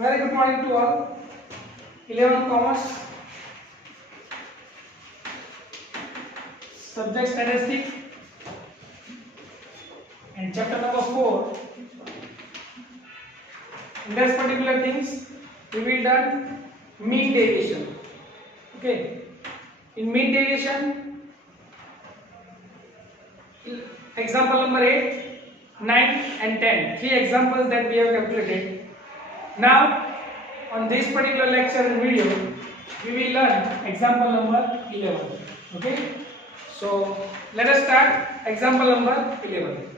Very good morning to all. 11 Commerce, subject statistics, and chapter number 4. In this particular things, we will learn mean deviation. Okay. In mean deviation, example number 8, 9, and 10. 3 examples that we have calculated. Now, on this particular lecture and video, we will learn example number 11. Okay. So let us start example number 11.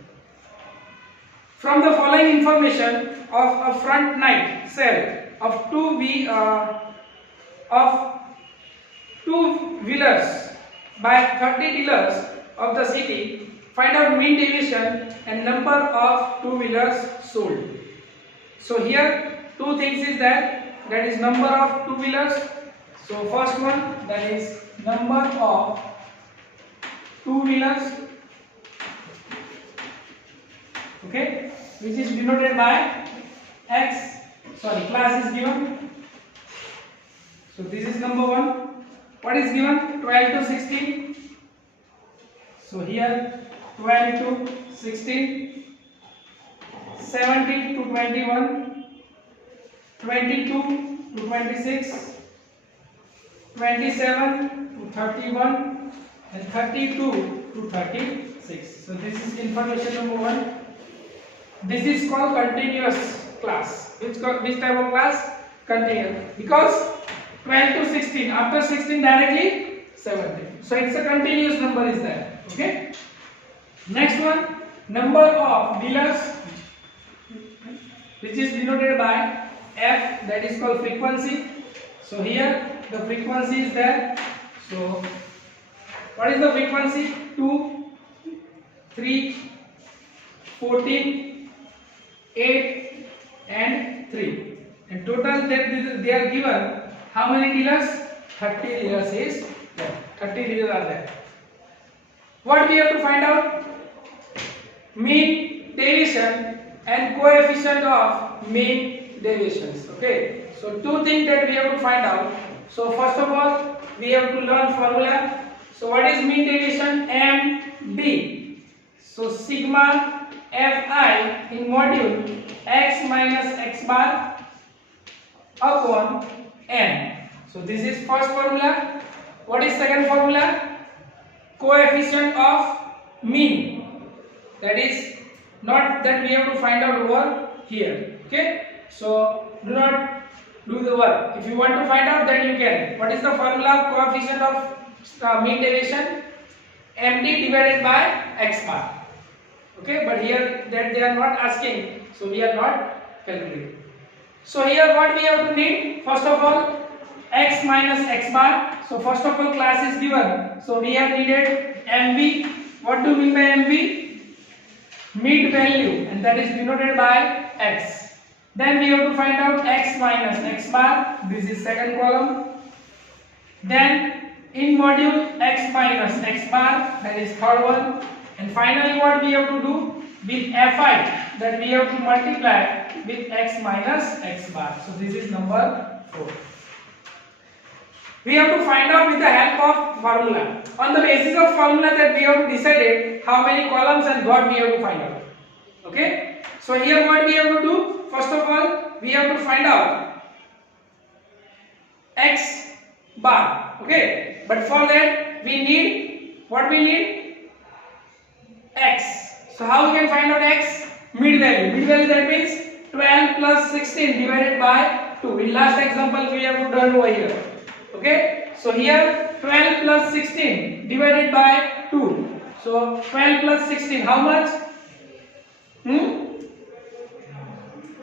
From the following information of a front night sale of two wheelers by 30 dealers of the city, find out mean deviation and number of two wheelers sold. So here two things is that is number of two wheelers. So first one, that is number of two wheelers, okay, which is denoted by X. Sorry, class is given. So this is number 1. What is given? 12 to 16. So here 12 to 16, 17 to 21, 22 to 26, 27 to 31, and 32 to 36. So this is information number 1. This is called continuous class. Which type of class? Continuous. Because 12 to 16, after 16 directly 17. So it's a continuous number is there. Okay. Next one, number of dealers, which is denoted by F, that is called frequency. So here the frequency is there. So what is the frequency? 2, 3, 14, 8 and 3. And total that they are given how many dealers? 30 dealers is there. 30 dealers are there. What we have to find out? Mean deviation and coefficient of mean deviations. Okay. So two things that we have to find out. So first of all, we have to learn formula. So what is mean deviation? MD. So sigma Fi in module x minus x bar upon n. So this is first formula. What is second formula? Coefficient of mean. That is not that we have to find out over here. Okay. So do not do the work. If you want to find out, then you can. What is the formula of coefficient of mean deviation? MD divided by x bar. Okay, but here that they are not asking, so we are not calculating. So here what we have to need? First of all, x minus x bar. So first of all, class is given. So we have needed MV. What do we mean by MV? Mid value, and that is denoted by x. Then we have to find out x minus x bar. This is second column. Then in module x minus x bar, that is third one. And finally what we have to do with Fi, that we have to multiply with x minus x bar. So this is number 4. We have to find out with the help of formula. On the basis of formula that we have decided how many columns and what we have to find out. Okay. So here what we have to do? First of all, we have to find out x bar. Okay. But for that we need, what we need? X. So how we can find out x? Mid value. Mid value, that means 12 plus 16 divided by 2. In last example we have to done over here. Okay. So here 12 plus 16 divided by 2. So 12 plus 16, how much?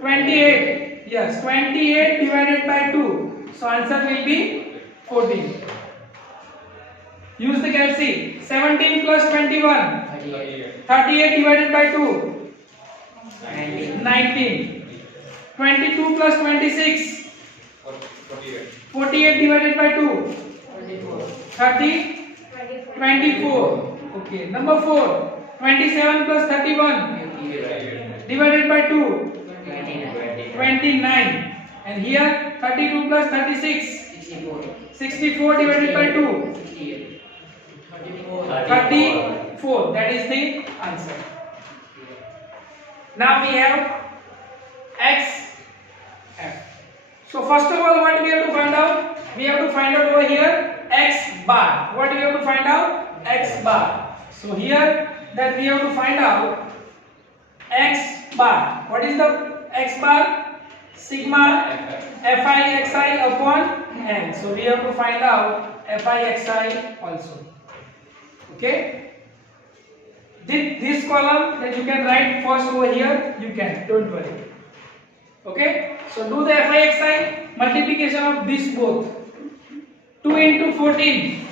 28. Yes, 28 divided by 2. So answer will be 14. Use the calci. 17 plus 21. 38 divided by 2. 19. 22 plus 26. 48 divided by 2. 30. 24. Okay. Number 4. 27 plus 31. Divided by 2. 29. And here 32 plus 36. 64 divided by 2. 34. That is the answer. Now we have x f. So first of all, what we have to find out? We have to find out over here x bar. What we have to find out? X bar. So here that we have to find out x bar. What is the x bar? Sigma fi xi upon n. So we have to find out fi xi also. Okay. This column that you can write first over here. You can. Don't worry. Okay. So do the fi xi multiplication of this both. 2 into 14,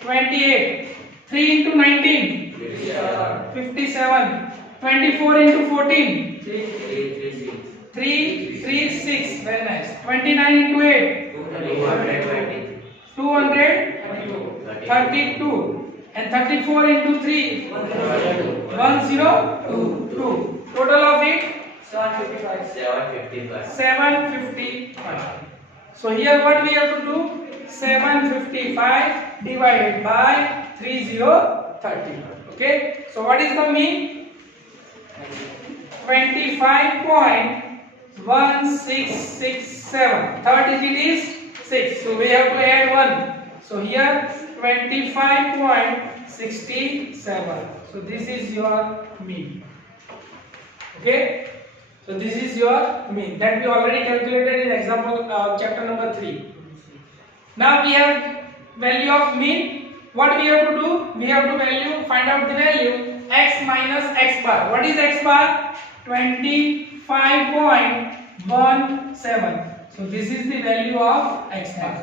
28. 3 into 19, 57. 24 into 14, 336. Very nice. 29 into 8, 232. And 34 into 3, 102. Total of it 755. So here what we have to do? 755 divided by 3030. Okay. So what is the mean? 25.1667. Third digit is 6. So we have to add 1. So here 25.67. So this is your mean. Okay. So this is your mean that we already calculated in example chapter number 3. Now we have value of mean. What we have to do? We have to find out the value x minus x bar. What is x bar? 25.17. So this is the value of x bar.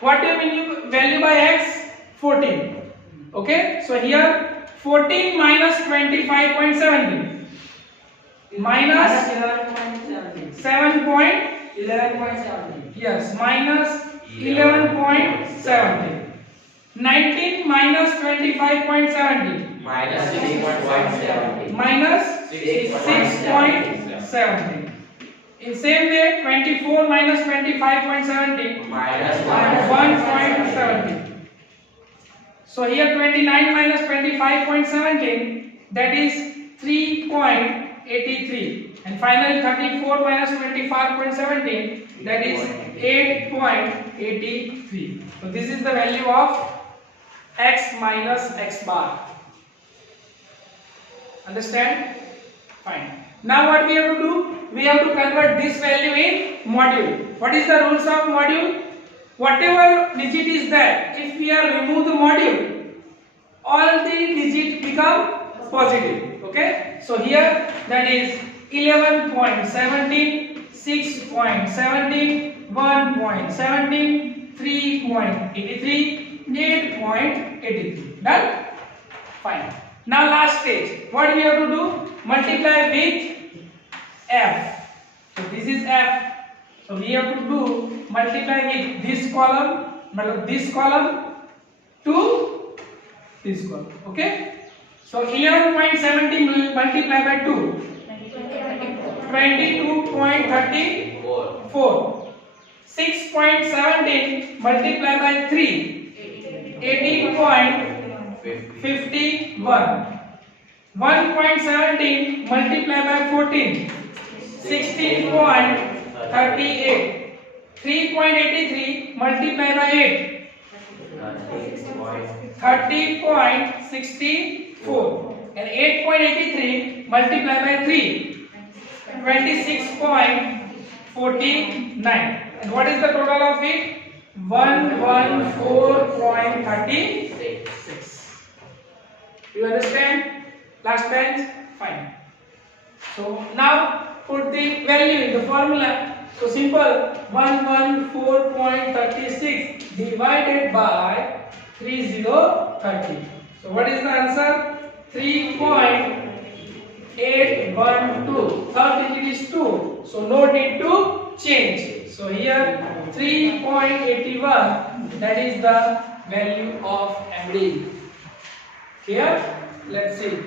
What do you mean value by x? 14. Okay. So here 14 minus 25.17. Minus 7.11. Yes, minus 11.17. 19 minus 25.17. Minus 6.17. Minus 6.17. In same way, 24 minus 25.17. Minus 1.17. So here 29 minus 25.17, that is 3.83. And finally 34 minus 25.17, that is 8.83. So this is the value of x minus x bar. Understand? Fine. Now what we have to do? We have to convert this value in module. What is the rules of module? Whatever digit is there, if we are remove the module, all the digits become positive. Okay? So here that is 11.17, 6.17, 1.17, 3.83, 8.83. Done? Fine. Now last stage. What we have to do? Multiply with f. So this is f. So we have to do multiply with this column to this column. Okay? So 11.17 multiply by 2. 22.34. 6.17 multiply by 3. 18.51. 1.17 multiply by 14. 16.38. 3.83 multiply by 8. 30.64. And 8.83 multiply by 3. 26.49. And what is the total of it? 114.36. You understand? Last bench? Fine. So now put the value in the formula. So simple. 114.36 divided by 3030. So what is the answer? 3.812. Third digit is 2. So no need to change. So here 3.81, that is the value of MD. Here, let's see.